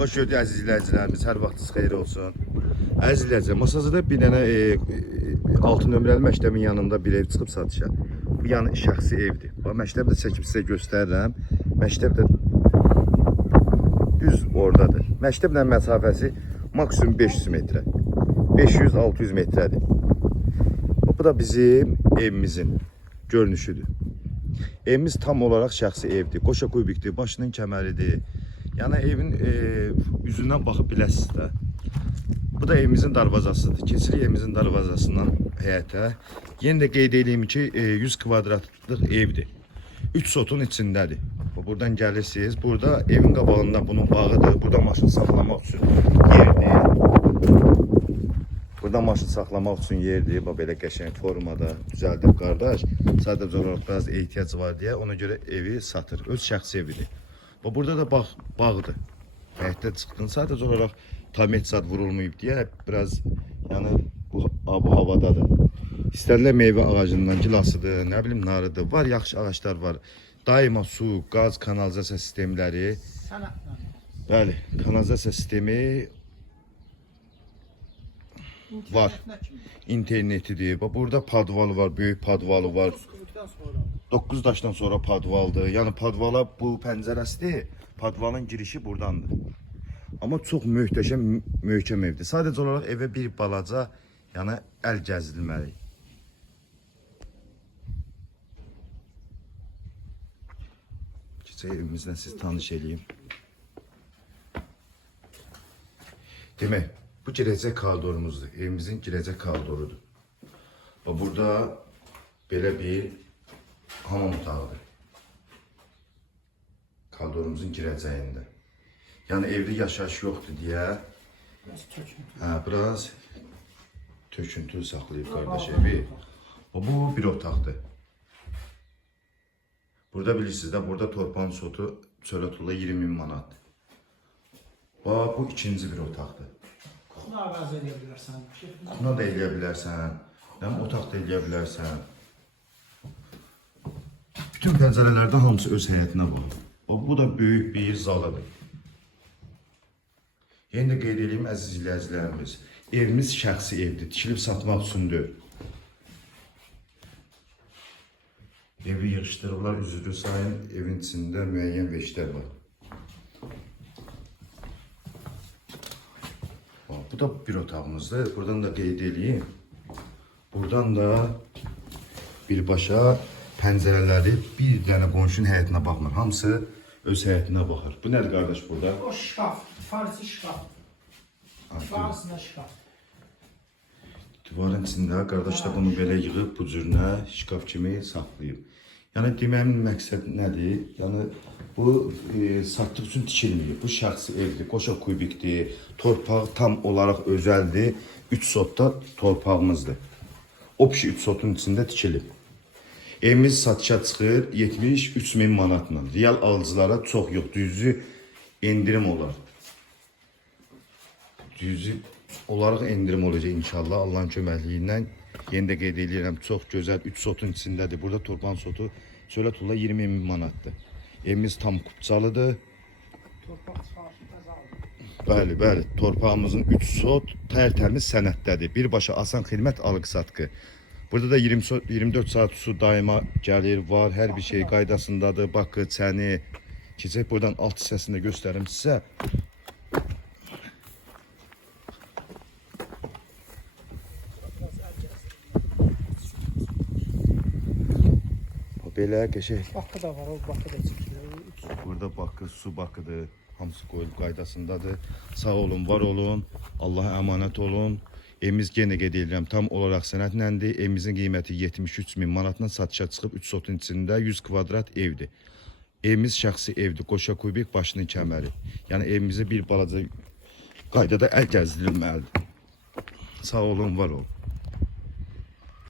Xoş gördük əziz izləyicilərimiz, hər vaxtınız xeyir olsun. Əziz izləyicilər, Masazıda bir dənə 6 nömrəli məktəbin yanında bir ev çıxıb satışa. Bu yəni şəxsi evdir. Bax, məktəb də çəkib sizə göstərirəm. Məktəb də düz oradadır. Məktəblə məsafəsi maksimum 500 metrə. 500-600 metrədir. Bu da bizim evimizin görünüşüdür. Evimiz tam olarak şəxsi evdir. Qoşa kubikdir, başının kəməridir. Yəni evin üzündən baxıb biləsiniz də. Bu da evimizin darvazasıdır. Keçirik evimizin darvazasından həyətə. Yenə də qeyd edeyim ki, 100 kvadratlıq evdir. 3 sotun içindədir. Buradan gəlirsiniz. Burada evin qabağında bunun bağıdır. Burada maşın saxlamaq üçün yerdir. Burada maşın saxlamaq üçün yerdir. Belə qəşəng formada düzəldib qardaş. Sadəcə olaraq biraz ehtiyac var deyə ona görə evi satır. Öz şəxsi evidir. Burada da bağdır. Həyətdə çıxdın. Sadəcə olaraq tam etsat vurulmayıb deyə biraz yəni bu havadadır. İstənilən meyvə ağacından gilasıdır, nə bilim narıdır. Var yaxşı ağaçlar var. Daima su, qaz, kanalizasiya sistemləri. Bəli, kanalizasiya sistemi var. İnternetidir. Burada padvalı var, böyük padvalı var. 9 daşdan sonra padvaldır. Yəni padvala bu pəncərəsidir. Padvalın girişi buradandır. Amma çox möhtəşəm, möhkəm evdir. Sadəcə olaraq evə bir balaca, yəni əl gəzdirilməli. Keçək evimizdən siz tanış edeyim. Demək, bu girəcək koridorumuzdur. Evimizin girəcək koridorudur. Burada belə bir hamam otağıdır. Koridorumuzun girəcəyində. Yəni evdə yaşayış yoxdur deyə biraz töküntü saxlayıb qardaş evi. Bu bir otaqdır. Burada bilirsiniz də, burada torpağın sotu çölə tulla 20 000 manatdır. Bu ikinci bir otaqdır. Kuxunu əvəz edə bilərsən. Kuxuna da eləyə bilərsən. Otaq da eləyə bilərsən. Bütün pəncərələrdən hamısı öz həyətinə var. Bu da böyük bir zalıdır. Yenə də qeyd edeyim əziz izləyicilərimiz. Evimiz şəxsi evdir. Tikilib satmaq üçündür. Evi yığışdırıblar, üzrü sayın, evin içində müəyyən veşlər var. Bu da bir otağımızdır. Buradan da qeyd edeyim. Buradan da birbaşa pəncərələri bir dənə qonşunun həyətinə baxmır. Hamısı öz həyətinə baxır. Bu nədir qardaş burada? O şkaf, farisi şkaf. Farisində şkaf. Divarın içində qardaş da bunu belə yığıb bu cürünə şkaf kimi saxlayıb. Yəni deməmin məqsəd nədir? Yəni bu satdıq üçün tikilməyib. Bu şəxsi evdir, qoşa kubikdir, torpaq tam olaraq özəldir. 3 sotda torpağımızdır. O pişi 3 sotun içində tikilib. Evimiz satışa çıxır 73 000 manatla. Real alıcılara çox yox, düzü endirim olar. Düzü olaraq endirim olacaq inşallah Allahın köməkliyi ilə. Yenə də qeyd edirəm, çox gözəl 3 sotun içindədir. Burada torpağın sotu çölə tulla 20 000 manatdır. Evimiz tam kupçalıdır. Torpaq çıxarışı təzədir. Bəli, bəli. Torpağımızın 3 sot tərtəmiz sənəddədir. Birbaşa asan xidmət alıq-satqı. Burada da 24 saat su daima gəlir, var, hər bir şey qaydasındadır. Bakı, çəni. Keçək buradan alt hissəsində göstərim sizə. Belə qəşəng. Bakı da var, o bakı da çəkilir. Burada bakı, su bakıdır. Hamısı qoyulub qaydasındadır. Sağ olun, var olun. Allah'a əmanət olun. Evimiz yenə qeyd edirəm, tam olaraq sənədləndir. Evimizin qiyməti 73 000 manatla satışa çıxıb 3 sotun içində 100 kvadrat evdir. Evimiz şəxsi evdir. Qoşa kubik, başının kəməri. Yəni evimizi bir balaca qaydada əl gəzdirilməlidir. Sağ olun, var olun.